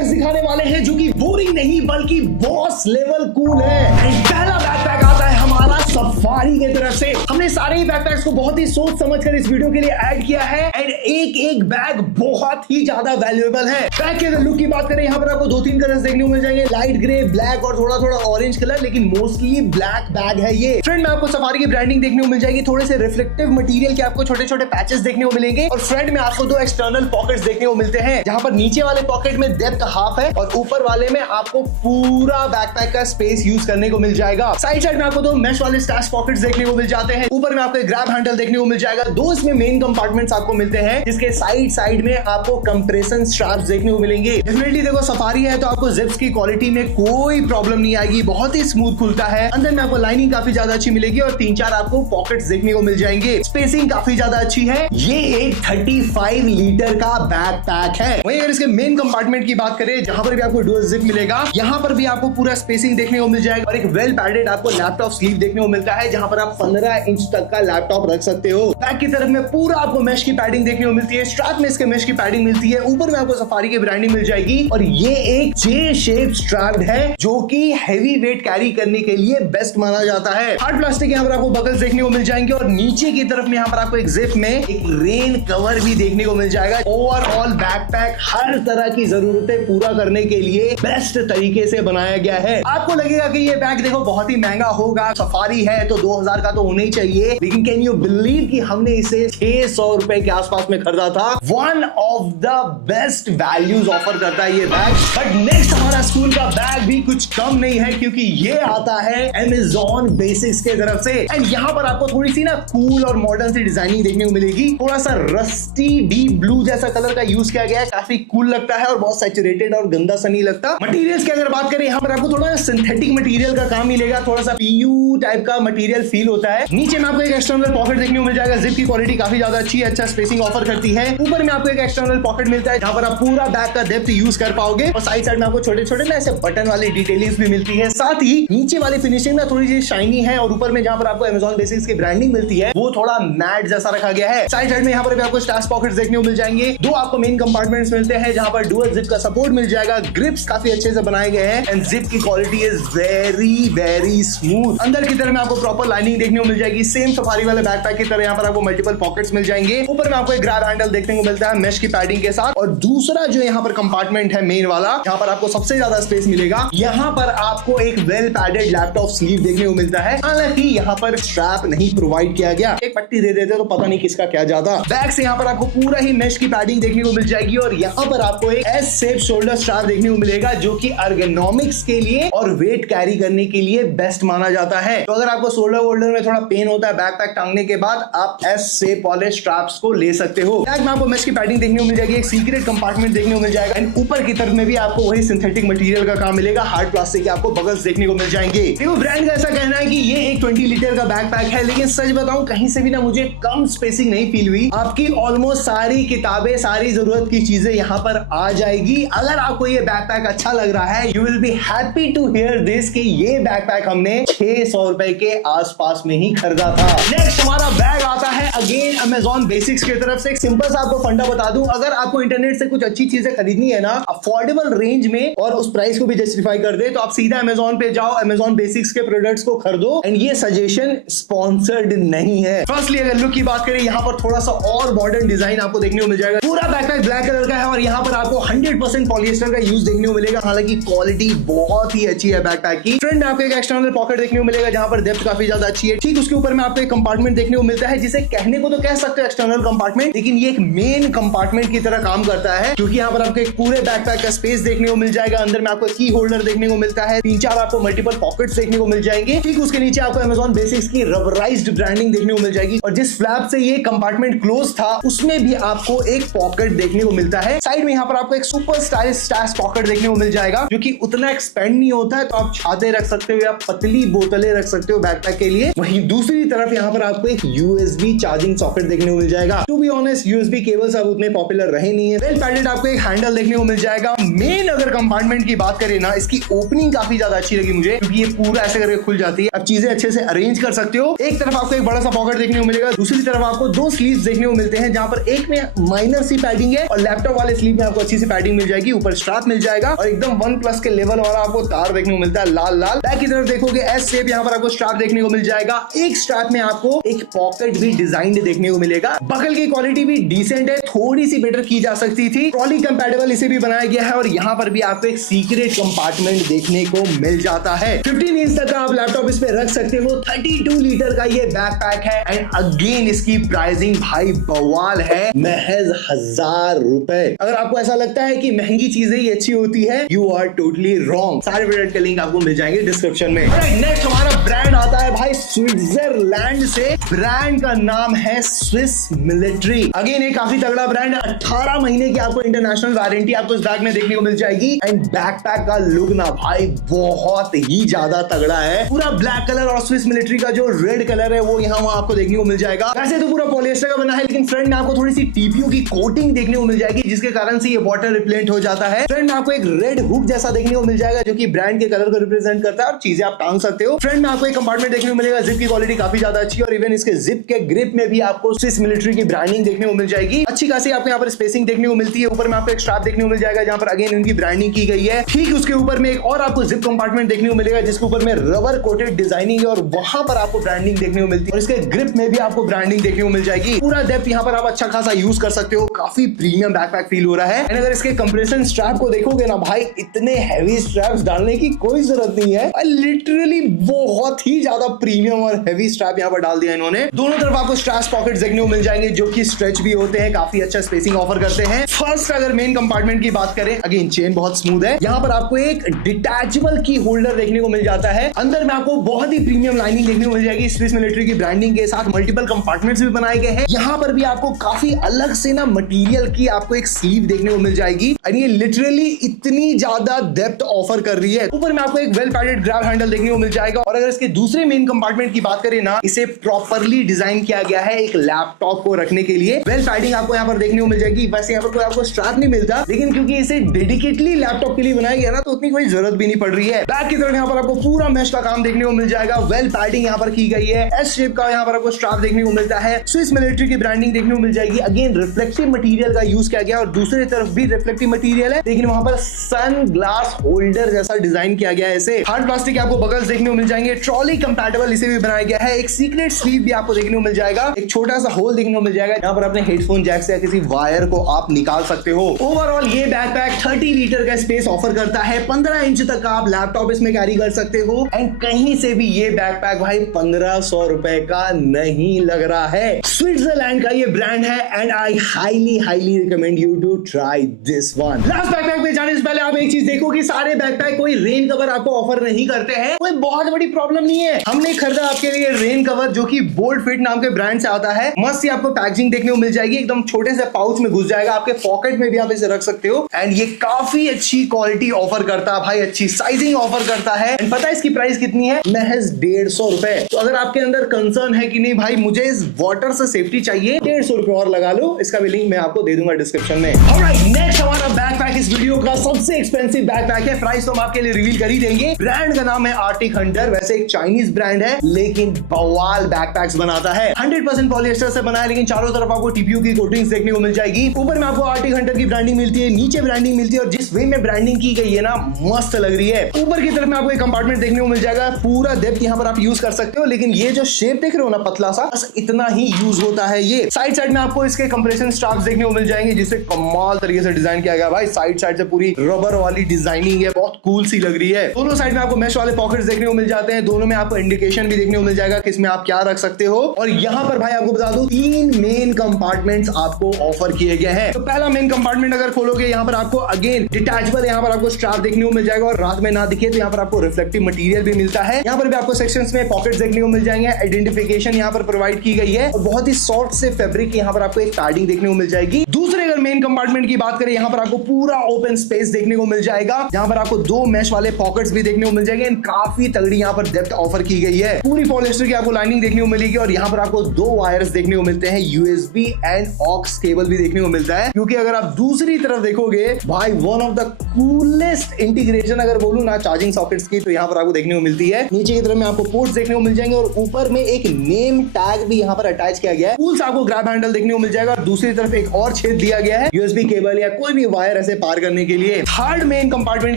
Backpacks दिखाने वाले हैं जो कि बोरिंग नहीं बल्कि बॉस लेवल कूल है। पहला बैकपैक आता है हमारा सफारी की तरफ से। हमने सारे ही बैकपैक्स को बहुत ही सोच समझकर इस वीडियो के लिए ऐड किया है एंड एक एक बैग बहुत ही ज्यादा वैल्यूएबल है। बैग के अगर लुक की बात करें, यहाँ पर आपको 2-3 कलर्स देखने को मिल जाएंगे, लाइट ग्रे, ब्लैक और थोड़ा थोड़ा ऑरेंज कलर, लेकिन मोस्टली ब्लैक बैग है ये। फ्रंट में आपको सफारी की ब्रांडिंग देखने को मिल जाएगी, थोड़े से रिफ्लेक्टिव मटेरियल के आपको छोटे छोटे पैचेस देखने को मिलेंगे और फ्रंट में आपको 2 एक्सटर्नल पॉकेट्स देखने को मिलते हैं, जहां पर नीचे वाले पॉकेट में डेप्थ हाफ है और ऊपर वाले में आपको पूरा बैकपैक का स्पेस यूज करने को मिल जाएगा। साइड साइड में आपको 2 मेश वाले स्टैश पॉकेट्स देखने को मिल जाते हैं। ऊपर में आपको एक ग्रैब हैंडल देखने को मिल जाएगा। 2 इसमें मेन कंपार्टमेंट्स आपको मिलते हैं, जिसके साइड साइड में आपको कंप्रेशन स्ट्रैप्स देखने को मिलेंगे। डेफिनेटली देखो सफारी है तो आपको जिप्स की क्वालिटी में कोई प्रॉब्लम नहीं आएगी, बहुत ही स्मूथ खुलता है। अंदर में आपको लाइनिंग काफी ज्यादा अच्छी मिलेगी और 3-4 आपको पॉकेट्स देखने को मिल जाएंगे। स्पेसिंग काफी ज्यादा अच्छी है। ये एक 35 लीटर का बैकपैक है। वहीं अगर इसके मेन कंपार्टमेंट की बात करें, जहां पर भी आपको डुअल जिप मिलेगा, यहां पर भी आपको पूरा स्पेसिंग देखने को मिल जाएगा और एक वेल पैडेड आपको लैपटॉप स्लीव देखने को मिलता है, जहां पर आप 15 इंच तक का लैपटॉप रख सकते हो। बैक की तरफ में पूरा आपको मेश की पैडिंग देखने को मिलती है, स्ट्रैप में इसके मेश की पैडिंग मिलती है, ऊपर में आपको सफारी की ब्रांडिंग मिल जाएगी और ये एक जे शेप स्ट्रैप है जो कि हेवी वेट कैरी करने के लिए बेस्ट माना जाता है। हार्ड प्लास्टिक यहाँ पर आपको बकल्स देखने को मिल जाएंगे और नीचे की तरफ में यहाँ पर आपको एक जिप में एक रेन कवर भी देखने को मिल जाएगा। ओवरऑल बैकपैक हर तरह की जरूरतें पूरा करने के लिए बेस्ट तरीके से बनाया गया है। आपको लगेगा कि ये बैग देखो बहुत ही महंगा होगा, सफारी है तो 2000 का तो होना ही चाहिए, लेकिन कैन यू बिलीव कि हमने इसे 600 रुपए के आसपास में खरीदा था। One of the best values offer करता है ये बैग। बट नेक्स्ट हमारा स्कूल का बैग भी कुछ कम नहीं है, क्योंकि ये आता है Amazon बेसिक्स के तरफ से एंड यहाँ पर आपको थोड़ी सी ना कूल और मॉडर्न सी डिजाइनिंग देखने को मिलेगी। थोड़ा सा रस्टी डीप ब्लू जैसा कलर का यूज किया गया है, काफी कूल लगता है और बहुत सैचुरेटेड और गंदा सा नहीं लगता। मटेरियल्स की अगर बात करें, यहाँ पर आपको थोड़ा सिंथेटिक मटेरियल का काम मिलेगा, थोड़ा सा पीयू टाइप का मटेरियल फील होता है। नीचे में आपको एक एक्सटर्नल पॉकेट देखने को मिल जाएगा, जिप की क्वालिटी काफी ज्यादा अच्छी है, अच्छा स्पेसिंग ऑफर करती है। ऊपर में आपको एक एक्सटर्नल पॉकेट मिलता है, जहां पर आप पूरा बैग का डेप्थ यूज कर पाओगे और साइड साइड में आपको छोटे छोटे ना ऐसे बटन वाली डिटेलिंग्स भी मिलती है। साथ ही नीचे वाली फिनिशिंग ना थोड़ी सी शाइनी है और ऊपर में जहां पर आपको Amazon बेसिक्स की ब्रांडिंग मिलती है वो थोड़ा मैट जैसा रखा गया है। साइड साइड में यहाँ पर भी आपको स्टैश पॉकेट्स देखने को मिल जाएंगे। 2 आपको मेन कंपार्टमेंट्स मिलते हैं, जहां पर डुअल जिप का सपोर्ट मिल जाएगा। ग्रिप्स काफी अच्छे से बनाए गए हैं एंड जिप की quality is very very smooth. अंदर की तरफ में आपको प्रॉपर लाइनिंग देखने को मिल जाएगी, सेम सफारी वाले बैकपैक की तरह यहाँ पर आपको मल्टीपल पॉकेट्स मिल जाएंगे। ऊपर में आपको एक ग्रैब हैंडल देखने को मिलता है मेश की पैडिंग के साथ। और दूसरा जो यहाँ पर कंपार्टमेंट है मेन वाला, जहां पर आपको सबसे ज्यादा स्पेस मिलेगा, यहाँ पर आपको एक वेल पैडेड लैपटॉप स्लीव देखने को मिलता है। हालांकि यहाँ पर स्ट्रैप नहीं प्रोवाइड किया गया, एक पट्टी दे देते तो पता नहीं किसका क्या ज्यादा। बैक से यहाँ पर आपको पूरा ही मेश की पैडिंग देखने को मिल जाएगी और यहाँ पर आपको एक एस शेप शोल्डर स्ट्रैप देखने को मिलेगा, जो कि एर्गोनॉमिक्स के लिए और वेट कैरी करने के लिए बेस्ट माना जाता है। तो अगर आपको शोल्डर वोल्डर में थोड़ा पेन होता है बैकपैक टांगने के बाद, आप एस शेप वाले स्ट्रैप्स को ले सकते हो। बैक में आपको मेश की पैडिंग देखने को मिल जाएगी, एक सीक्रेट कंपार्टमेंट देखने को मिल जाएगा एंड ऊपर की तरफ में भी आपको वही सिंथेटिक मटेरियल का काम मिलेगा। हार्ड प्लास्टिक के आपको बगल्स देखने को मिल जाएंगे। देखो ब्रांड का ऐसा कहना है कि ये एक 20 लीटर का बैकपैक है, लेकिन सच बताऊं कहीं से भी ना मुझे कम स्पेसिंग नहीं फील हुई। आपकी ऑलमोस्ट सारी किताबें, सारी जरूरत की चीजें यहाँ पर आ जाएगी। अगर आपको ये बैकपैक अच्छा लग रहा है, you will be happy to hear this कि ये बैकपैक हमने 600 रुपए के आसपास में ही खरीदा था। नेक्स्ट हमारा बैग आता है अगेन Amazon बेसिक्स की तरफ से। एक सिंपल सा आपको फंडा बता दूं, अगर आपको इंटरनेट से कुछ अच्छी चीजें खरीदनी है ना अफोर्डेबल रेंज में और उस प्राइस को भी जस्टिफाई कर दे, तो आप सीधा Amazon पे जाओ, Amazon बेसिक्स के प्रोडक्ट्स को खरीदो। एंड ये सजेशन स्पॉन्सर्ड नहीं है। फर्स्टली अगर लुक की बात करें, यहाँ पर थोड़ा सा और मॉडर्न डिजाइन आपको देखने को मिल जाएगा। पूरा बैकपैक ब्लैक कलर का है और यहाँ पर आपको 100% पॉलिएस्टर का यूज देखने को मिलेगा। हालांकि क्वालिटी बहुत ही अच्छी है बैकपैक की। फ्रंट में आपको एक एक्सटर्नल पॉकेट देखने को मिलेगा, जहां पर डेप्थ काफी ज्यादा अच्छी है। ठीक उसके ऊपर में आपको एक कंपार्टमेंट देखने को मिलता है, जिसे कहने को तो कह सकते हो एक्सटर्नल कंपार्टमेंट, लेकिन ये एक मेन कंपार्टमेंट की तरह काम करता है, क्योंकि यहाँ पर आपको एक पूरे बैकपैक का स्पेस देखने को मिल जाएगा। अंदर में आपको की होल्डर देखने को मिलता है, 3-4 आपको मल्टीपल पॉकेट्स देखने को मिल जाएंगे। ठीक उसके नीचे आपको Amazon बेसिक्स की रबराइज्ड ब्रांडिंग देखने को मिल जाएगी और जिस फ्लैप से ये कंपार्टमेंट क्लोज था उसमें भी आपको एक पॉकेट देखने को मिलता है। साइड में यहाँ पर आपको एक सुपर स्टाइलिश स्टैश पॉकेट देखने को मिल जाएगा, जो कि उतना एक्सपेंड नहीं होता है, तो आप छाते रख सकते हो या पतली बोतलें रख सकते हो बैकपैक के लिए। वहीं दूसरी तरफ यहाँ पर आपको एक USB चार्जिंग सॉकेट देखने को मिल जाएगा। To be honest USB cables अब उतने पॉपुलर रहे नहीं है। वेल पैडेड आपको एक हैंडल देखने को मिल जाएगा। मेन अगर कंपार्टमेंट की बात करें ना, इसकी ओपनिंग काफी ज्यादा अच्छी लगी मुझे, क्योंकि ये पूरा ऐसे करके खुल जाती है। अब चीजें अच्छे से अरेंज कर सकते हो। एक तरफ आपको एक बड़ा सा पॉकेट देखने को मिलेगा, दूसरी तरफ आपको दो स्लीव्स देखने को मिलते हैं, जहां पर एक में माइनर सी पैडिंग है और लैपटॉप वाले स्लीव में आपको अच्छी सी पैडिंग मिल जाएगी। ऊपर स्ट्रैप मिल जाएगा और एकदम 1+ के लेवल वाला आपको तार देखने को मिलता है, लाल लाल। बैक की तरफ देखोगे एस शेप, यहाँ पर आपको स्ट्रैप देखने को मिल जाएगा। एक स्ट्रैप में आपको एक पॉकेट भी डिजाइन्ड देखने को मिलेगा। बगल की क्वालिटी भी डिसेंट है, थोड़ी सी बेटर की जा सकती थी। ट्रॉली कंपैटिबल इसे भी बनाया गया है और यहाँ पर भी आपको एक सीक्रेट कंपार्टमेंट देखने को मिल जाता है। 15 इंच तक आप लैपटॉप इस पे रख सकते हो। 32 लीटर का ये बैकपैक है एंड अगेन इसकी प्राइसिंग भाई बवाल है, महज 1000 रुपए। अगर आपको ऐसा लगता है कि महंगी चीजें ही अच्छी होती है, यू आर टोटली रॉन्ग। सारे प्रोडक्ट के लिंक आपको मिल जाएंगे डिस्क्रिप्शन में। नेक्स्ट हमारा ब्रांड आता है भाई स्विट्जरलैंड से। ब्रांड का नाम है स्विस मिलिट्री। अगेन एक काफी तगड़ा ब्रांड है। 18 महीने की आपको इंटरनेशनल वारंटी आपको इस बैग में देखने को मिल जाएगी एंड बैकपैक का लुक ना भाई बहुत ही ज्यादा तगड़ा है। पूरा ब्लैक कलर और स्विस मिलिट्री का जो रेड कलर है वो यहाँ वहाँ आपको देखने को मिल जाएगा। वैसे तो पूरा पॉलिएस्टर का बना है, लेकिन फ्रंट में आपको थोड़ी सी टीपीयू की कोटिंग देखने को मिल जाएगी, जिसके कारण से ये वाटर रिपेलेंट हो जाता है। फ्रंट में आपको एक रेड हुक जैसा देखने को मिल जाएगा, जो कि ब्रांड के कलर को रिप्रेजेंट करता है और चीजें आप टांग सकते हो। फ्रंट में आपको एक कंपार्टमेंट देखने को मिलेगा। जिप की क्वालिटी काफी ज्यादा अच्छी है और इवन इसके जिप के ग्रिप में भी आपको स्विस मिलिट्री की ब्रांडिंग देखने को मिल जाएगी। अच्छी खासी आपको यहाँ पर स्पेसिंग देखने को मिलती है। ऊपर में आपको एक स्ट्रैप देखने को मिल जाएगा, जहां पर अगेन इनकी ब्रांडिंग की गई है। ठीक उसके ऊपर में एक और आपको जिप कंपार्टमेंट देखने को मिलेगा, जिसके ऊपर में रबर कोटेड डिजाइनिंग है और वहां पर आपको ब्रांडिंग देखने को मिलती है और इसके ग्रिप में भी आपको ब्रांडिंग देखने को मिल जाएगी। पूरा डेप्थ यहाँ पर आप अच्छा खासा यूज कर सकते हो। काफी प्रीमियम बैकपैक फील हो रहा है। एंड अगर इसके कंप्रेशन स्ट्रैप को देखोगे ना भाई, इतने हैवी स्ट्रैप्स डालने की कोई जरूरत नहीं है। लिटरली बहुत ही ज्यादा प्रीमियम और हैवी स्ट्रैप यहाँ पर डाल दिया इन्होंने। दोनों तरफ आपको स्ट्रैप पॉकेट्स देखने को मिल जाएंगे, जो कि स्ट्रेच भी होते हैं, काफी अच्छा स्पेसिंग ऑफर करते हैं। फर्स्ट अगर मेन कंपार्टमेंट की बात करें, अगेन चेन बहुत स्मूथ है। यहाँ पर आपको एक डिटैचेबल की होल्डर देखने को मिल जाता है। अंदर में आपको बहुत ही प्रीमियम लाइनिंग देखने को मिल जाएगी स्विस मिलिट्री की ब्रांडिंग के साथ। मल्टीपल कंपार्टमेंट्स भी बनाए गए हैं। यहाँ पर भी आपको काफी अलग से ना मटेरियल की आपको एक स्लीव देखने को मिल जाएगी और ये लिटरली इतनी ज्यादा डेप्थ ऑफर कर रही है। ऊपर में आपको एक वेल पैडेड ग्रैब हैंडल देखने को मिल जाएगा। और अगर इसके दूसरे मेन कंपार्टमेंट की बात करें ना, इसे प्रॉपरली डिजाइन किया गया है एक लैपटॉप को रखने के लिए। वेल पैडिंग आपको यहाँ पर देखने को मिल जाएगी। वैसे यहाँ पर कोई आपको स्ट्रैप नहीं मिलता, लेकिन क्योंकि इसे डेडिकेटली लैपटॉप के लिए बनाया गया ना, तो उतनी कोई जरूरत भी नहीं पड़ रही है। बैक की तरफ यहाँ पर आपको पूरा मैश का काम देखने को मिल जाएगा। वेल पैडिंग यहाँ पर की गई है। एस शेप का यहाँ पर आपको स्ट्रैप देखने को मिलता है। स्विस मिलिट्री की ब्रांडिंग देखने को मिल जाएगी। अगेन रिफ्लेक्टिव मटेरियल का यूज किया गया और दूसरी तरफ भी रिफ्लेक्टिव मटेरियल है, लेकिन वहां पर सन ग्लास होल्डर जैसा डिजाइन किया गया है। इसे हार्ड प्लास्टिक के आपको बगल्स देखने को मिल जाएंगे। ट्रॉली कंपैटिबल इसे भी बनाया गया है। एक सीक्रेट स्लीव भी आपको देखने को मिल जाएगा। एक छोटा सा होल देखने को मिल जाएगा, यहाँ पर अपने हेडफोन जैक से या किसी वायर को आप निकाल सकते हो। ओवरऑल ये बैकपैक 30 लीटर का स्पेस ऑफर करता है। 15 इंच तक आप लैपटॉप इसमें कैरी कर सकते हो एंड कहीं से भी ये बैकपैक भाई 1500 रुपए का नहीं लग रहा है। स्विट्जरलैंड का ये ब्रांड है and I highly recommend you to try this one. Last backpack पे जाने से पहले आप एक चीज देखो कि सारे बैकपैक कोई रेन कवर आपको ऑफर नहीं करते हैं। कोई बहुत बड़ी प्रॉब्लम नहीं है। हमने खरीदा आपके लिए रेन कवर, जो कि बोल्ड फिट नाम के ब्रांड से आता है। मस्त ही आपको पैकेजिंग देखने को मिल जाएगी। एकदम छोटे से पाउच में घुस जाएगा, आपके पॉकेट में भी आप इसे रख सकते हो एंड ये काफी अच्छी क्वालिटी ऑफर करता है भाई, अच्छी साइजिंग ऑफर करता है। एंड पता है इसकी प्राइस कितनी है? महज 150 रुपए। तो अगर आपके अंदर कंसर्न है कि नहीं भाई मुझे इस वाटर से सेफ्टी चाहिए, 150 रुपए और लगा लो। इसका भी लिंक मैं आपको दे दूंगा डिस्क्रिप्शन में। ऑलराइट, नेक्स्ट हमारा बैकपैक इस वीडियो का सबसे एक्सपेंसिव बैकपैक है। प्राइस तो हम आपके लिए रिवील कर ही देंगे। ब्रांड का नाम है आर्टिक हंटर। वैसे एक चाइनीज ब्रांड है, लेकिन बवाल बैकपैक्स बनाता है। 100% पॉलिएस्टर से बना है, लेकिन चारों तरफ आपको टीपीयू की कोटिंग्स देखने को मिल जाएगी। ऊपर में आपको आर्टिक हंटर की ब्रांडिंग मिलती है, नीचे ब्रांडिंग मिलती है और जिस वे में ब्रांडिंग की गई है ना, मस्त लग रही है। ऊपर की तरफ में आपको एक कंपार्टमेंट देखने को मिल जाएगा। पूरा डेप्थ यहाँ पर आप यूज कर सकते हो, लेकिन ये जो शेप देख रहे हो ना पतला सा, बस इतना ही यूज होता है ये। साइड में आपको इसके कंप्रेशन स्ट्रैप्स देखने को मिल जाएंगे, जिसे कमाल तरीके से डिजाइन किया गया भाई। साइड से पूरी रबर वाली डिजाइनिंग है, बहुत कूल सी लग रही है। दोनों साइड में आपको मैश वाले पॉकेट्स देखने को मिल जाते हैं। दोनों में आपको इंडिकेशन भी देखने को मिल जाएगा किसमें आप क्या रख सकते हो। और यहाँ पर भाई आपको बता दूं 3 मेन कंपार्टमेंट्स आपको ऑफर किए गए हैं। तो पहला मेन कंपार्टमेंट अगर खोलोगे, यहाँ पर आपको अगेन डिटैचेबल यहाँ पर आपको स्ट्रैप देखने को मिल जाएगा और रात में ना दिखे तो यहाँ पर आपको रिफ्लेक्टिव मटेरियल भी मिलता है। यहाँ पर भी आपको सेक्शंस में पॉकेट्स देखने को मिल जाएंगे। आइडेंटिफिकेशन यहाँ पर प्रोवाइड की गई है और बहुत ही सॉफ्ट से फैब्रिक यहाँ पर आपको एक पैडिंग देखने को मिल जाएगी। दूसरे अगर मेन कंपार्टमेंट की बात करें, यहाँ पर आपको पूरा ओपन स्पेस देखने को मिल जाएगा। जाएगा, जहां पर आपको 2 मैश वाले पॉकेट्स भी देखने को मिल जाएंगे। काफी तगड़ी यहाँ पर डेप्थ ऑफर की गई है। पूरी पॉलिएस्टर की आपको लाइनिंग देखने को मिलेगी और यहाँ पर आपको 2 वायर्स देखने को मिलते हैं, USB एंड ऑक्स केबल भी देखने को मिलता है। क्योंकि अगर आप दूसरी तरफ देखोगे भाई, one of the coolest integration अगर बोलूं ना चार्जिंग सॉकेट्स की, तो यहाँ पर आपको देखने को मिलती है। नीचे की तरफ में आपको पोर्ट्स देखने को मिल जाएंगे और ऊपर में एक नेम टैग भी यहाँ पर अटैच किया गया है। टूल्स आपको ग्रैब हैंडल देखने को मिल जाएगा और दूसरी तरफ एक और छेद दिया गया है USB केबल या कोई भी वायर ऐसे पार करने के लिए। थर्ड मेन कंपार्टमेंट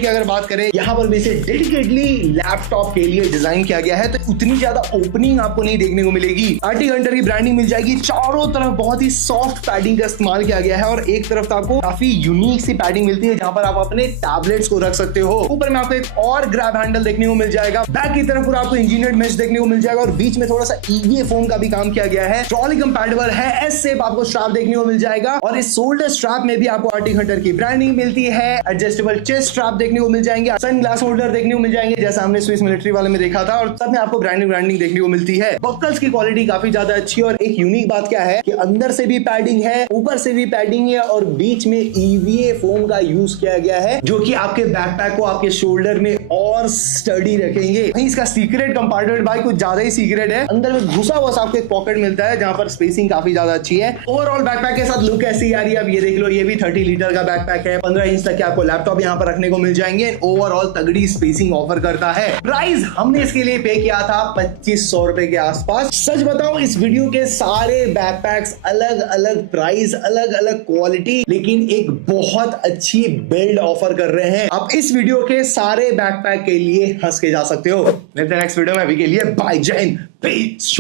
की अगर बात करें, यहाँ पर भी इसे डेडिकेटली लैपटॉप के लिए डिजाइन किया गया है, तो उतनी ज्यादा ओपनिंग आपको नहीं देखने को मिलेगी। आर्टिक हंटर की ब्रांडिंग मिल जाएगी। चारों तरफ बहुत ही सॉफ्ट पैडिंग का इस्तेमाल किया गया है और एक तरफ आपको काफी यूनिक सी पैडिंग मिलती है, जहां पर आप अपने टैबलेट्स को रख सकते हो। ऊपर में आपको एक और ग्रैब हैंडल देखने को मिल जाएगा। बैक की तरफ पूरा आपको इंजीनियर्ड मेश देखने को मिल जाएगा और बीच में थोड़ा सा EVA फोम का भी काम किया गया है। ट्रॉली कंपैटिबल है। एस शेप आपको स्ट्रैप देखने को मिल जाएगा और इस शोल्डर स्ट्रैप में भी आपको आर्टिक हंटर की ब्रांडिंग मिलती है। एडजस्टेबल चेस्ट स्ट्रैप देखने को मिल जाएंगे, सन ग्लास होल्डर देखने को मिल जाएंगे, जैसा हमने स्विस मिलिट्री वाले में देखा था, और सब में आपको ब्रांडिंग देखने को मिलती है। बकल्स की क्वालिटी काफी ज्यादा अच्छी है और एक यूनिक बात क्या है कि अंदर से भी पैडिंग है, ऊपर से भी पैडिंग है और बीच में EVA फोम का यूज किया गया है, जो कि आपके बैकपैक को आपके शोल्डर में और स्टडी रखेंगे। वहीं इसका सीक्रेट कंपार्टमेंट भाई कुछ ज्यादा ही सीक्रेट है। अंदर में घुसा हुआ आपको एक पॉकेट मिलता है, जहां पर स्पेसिंग काफी ज्यादा अच्छी है। ओवरऑल बैकपैक के साथ लुक ऐसी आ रही है। अब ये देख लो, ये भी 30 लीटर का बैकपैक है। 15 इंच तक के आपको लैपटॉप यहाँ पर रखने को मिल जाएंगे। ओवरऑल तगड़ी स्पेसिंग ऑफर करता है। प्राइस हमने इसके लिए पे किया था 2500 रुपए के आसपास। सच बताऊं, इस वीडियो के सारे बैकपैक्स अलग अलग प्राइस, अलग अलग क्वालिटी, लेकिन एक बहुत अच्छी बिल्ड ऑफर कर रहे हैं। आप इस वीडियो के सारे बैकपैक के लिए हंस के जा सकते हो। नेक्स्ट वीडियो में अभी के लिए बाय, जय हिंद, पीस।